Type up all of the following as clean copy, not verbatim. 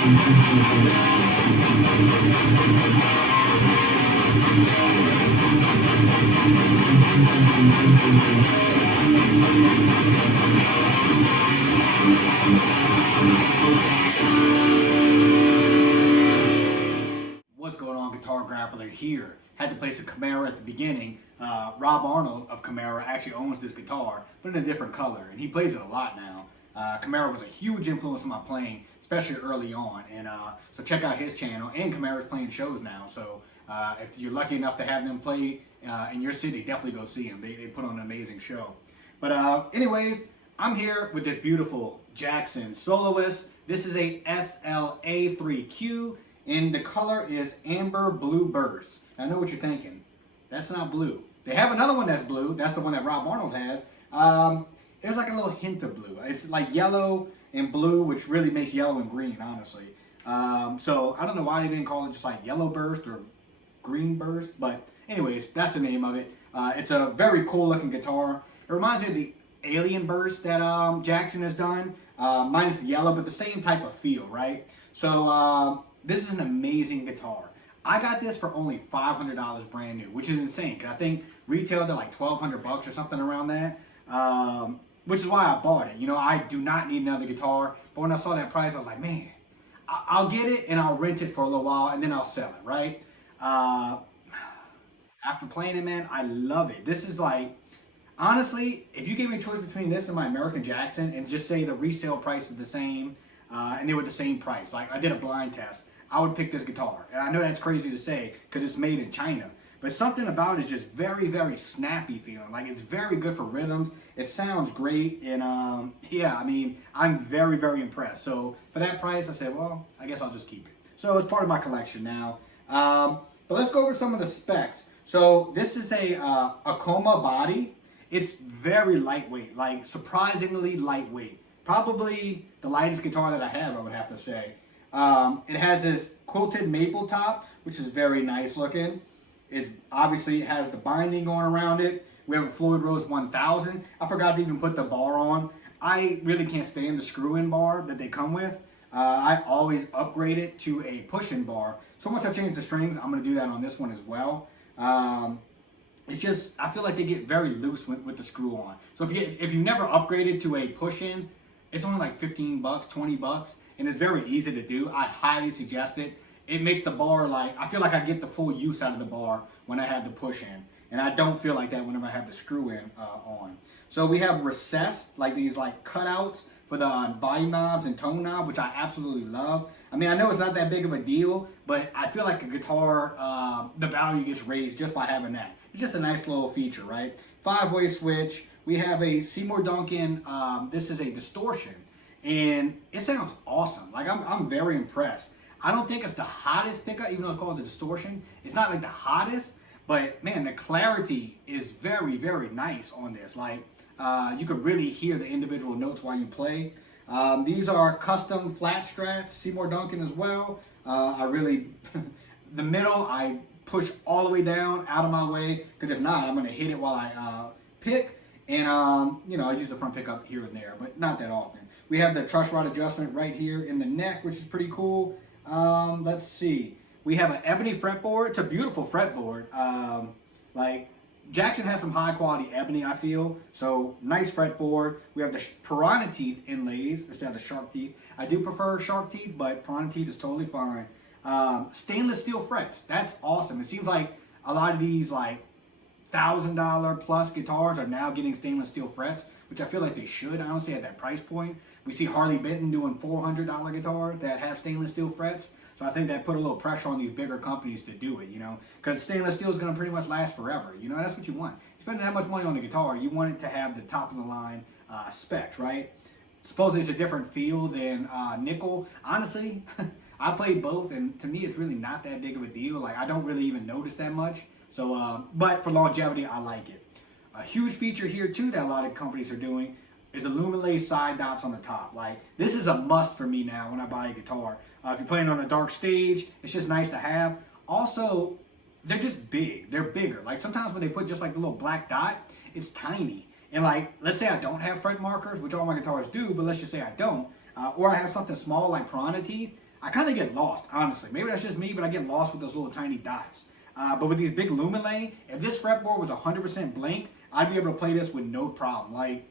What's going on, Guitar Grappler here? Had to place a Camaro at the beginning. Rob Arnold of Camaro actually owns this guitar, but in a different color, and he plays it a lot now. Camaro was a huge influence on my playing, especially early on, and so check out his channel. And Camaro's playing shows now, so if you're lucky enough to have them play in your city, definitely go see them. They put on an amazing show. But anyways, I'm here with this beautiful Jackson Soloist. This is a SLA3Q. And the color is Amber Blue Burst. I know what you're thinking. That's not blue. They have another one that's blue. That's the one that Rob Arnold has. There's like a little hint of blue. It's like yellow and blue, which really makes yellow and green, honestly. So I don't know why they didn't call it just like Yellow Burst or Green Burst. But anyways, that's the name of it. It's a very cool looking guitar. It reminds me of the Alien Burst that Jackson has done. Minus the yellow, but the same type of feel, right? So this is an amazing guitar. I got this for only $500 brand new, which is insane. Cause I think retailed at like $1,200 or something around that. Which is why I bought it. You know, I do not need another guitar. But when I saw that price, I was like, man, I'll get it and I'll rent it for a little while and then I'll sell it, right? After playing it, man, I love it. This is like, honestly, if you gave me a choice between this and my American Jackson and just say the resale price is the same, and they were the same price, like I did a blind test, I would pick this guitar. And I know that's crazy to say because it's made in China, but something about it is just very, very snappy feeling. Like it's very good for rhythms. It sounds great, and yeah, I mean, I'm very, very impressed. So for that price, I said, well, I guess I'll just keep it. So it's part of my collection now. But let's go over some of the specs. So this is a Akoma body. It's very lightweight, like surprisingly lightweight. Probably the lightest guitar that I have, I would have to say. It has this quilted maple top, which is very nice looking. It obviously has the binding going around it. We have a Floyd Rose 1000. I forgot to even put the bar on. I really can't stand the screw-in bar that they come with. I always upgrade it to a push-in bar. So once I change the strings, I'm going to do that on this one as well. It's just, I feel like they get very loose with the screw on. So if you never upgraded to a push-in, it's only like 15 bucks, 20 bucks, and it's very easy to do. I highly suggest it. It makes the bar like, I feel like I get the full use out of the bar when I have the push in. And I don't feel like that whenever I have the screw in on. So we have recessed, like these like cutouts for the volume knobs and tone knob, which I absolutely love. I mean, I know it's not that big of a deal, but I feel like a guitar, the value gets raised just by having that. It's just a nice little feature, right? 5-way switch. We have a Seymour Duncan, this is a distortion, and it sounds awesome. Like I'm very impressed. I don't think it's the hottest pickup, even though it's called the distortion. It's not like the hottest, but man, the clarity is very, very nice on this. Like you could really hear the individual notes while you play. These are custom flat strats, Seymour Duncan as well. I really, the middle, I push all the way down out of my way, because if not, I'm gonna hit it while I pick. And, you know, I use the front pickup here and there, but not that often. We have the truss rod adjustment right here in the neck, which is pretty cool. Let's see. We have an ebony fretboard. It's a beautiful fretboard. Like, Jackson has some high quality ebony, I feel. So, nice fretboard. We have the piranha teeth inlays instead of the sharp teeth. I do prefer sharp teeth, but piranha teeth is totally fine. Stainless steel frets. That's awesome. It seems like a lot of these, like, $1,000 plus guitars are now getting stainless steel frets, which I feel like they should, honestly, at that price point. We see Harley Benton doing $400 guitars that have stainless steel frets. So I think that put a little pressure on these bigger companies to do it, you know, because stainless steel is going to pretty much last forever. You know, that's what you want. You spend that much money on a guitar, you want it to have the top of the line specs, right? Supposedly it's a different feel than nickel. Honestly, I played both, and to me, it's really not that big of a deal. Like, I don't really even notice that much. So, but for longevity, I like it. A huge feature here too that a lot of companies are doing is Illuminate side dots on the top. Like, this is a must for me now when I buy a guitar. If you're playing on a dark stage, it's just nice to have. Also, they're just big. They're bigger. Like, sometimes when they put just like the little black dot, it's tiny. And like, let's say I don't have fret markers, which all my guitars do, but let's just say I don't, or I have something small like piranha teeth. I kind of get lost, honestly. Maybe that's just me, but I get lost with those little tiny dots. But with these big Lumilay, if this fretboard was 100% blank, I'd be able to play this with no problem. Like,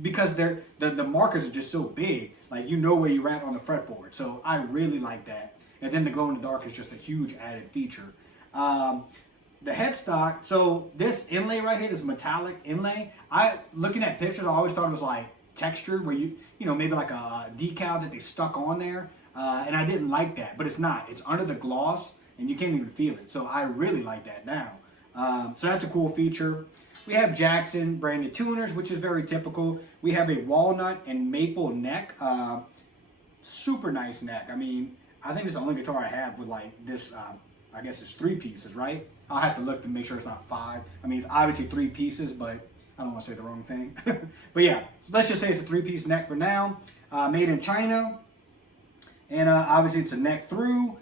because the markers are just so big, like you know where you're at on the fretboard. So I really like that. And then the glow in the dark is just a huge added feature. The headstock, so this inlay right here, this metallic inlay, looking at pictures, I always thought it was like textured, where you know, maybe like a decal that they stuck on there. And I didn't like that, but it's not. It's under the gloss, and you can't even feel it. So I really like that now. So that's a cool feature. We have Jackson branded tuners, which is very typical. We have a walnut and maple neck. Super nice neck. I mean, I think it's the only guitar I have with like this, I guess it's 3 pieces, right? I'll have to look to make sure it's not 5. I mean, it's obviously 3 pieces, but I don't want to say the wrong thing. But yeah, let's just say it's a 3-piece neck for now. Made in China. And obviously it's a neck through.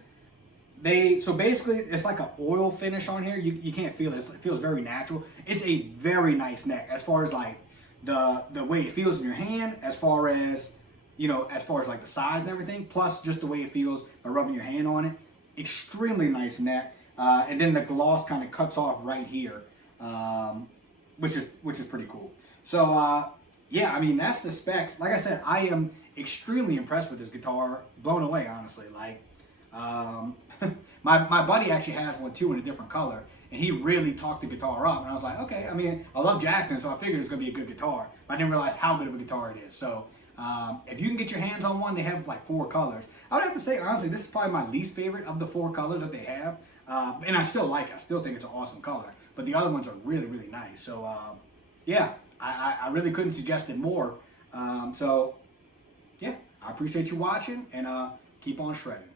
So basically it's like an oil finish on here. You can't feel it. It feels very natural. It's a very nice neck as far as like the way it feels in your hand, as far as, you know, as far as like the size and everything, plus just the way it feels by rubbing your hand on it. Extremely nice neck. And then the gloss kind of cuts off right here, which is pretty cool. So yeah, I mean, that's the specs. Like I said, I am extremely impressed with this guitar. Blown away, honestly. Like, my buddy actually has one too in a different color, and he really talked the guitar up. And I was like, okay, I mean, I love Jackson, so I figured it's gonna be a good guitar. But I didn't realize how good of a guitar it is. So if you can get your hands on one, they have like 4 colors. I would have to say, honestly, this is probably my least favorite of the 4 colors that they have. And I still like it. I still think it's an awesome color. But the other ones are really, really nice. So yeah, I really couldn't suggest it more. So yeah, I appreciate you watching, and keep on shredding.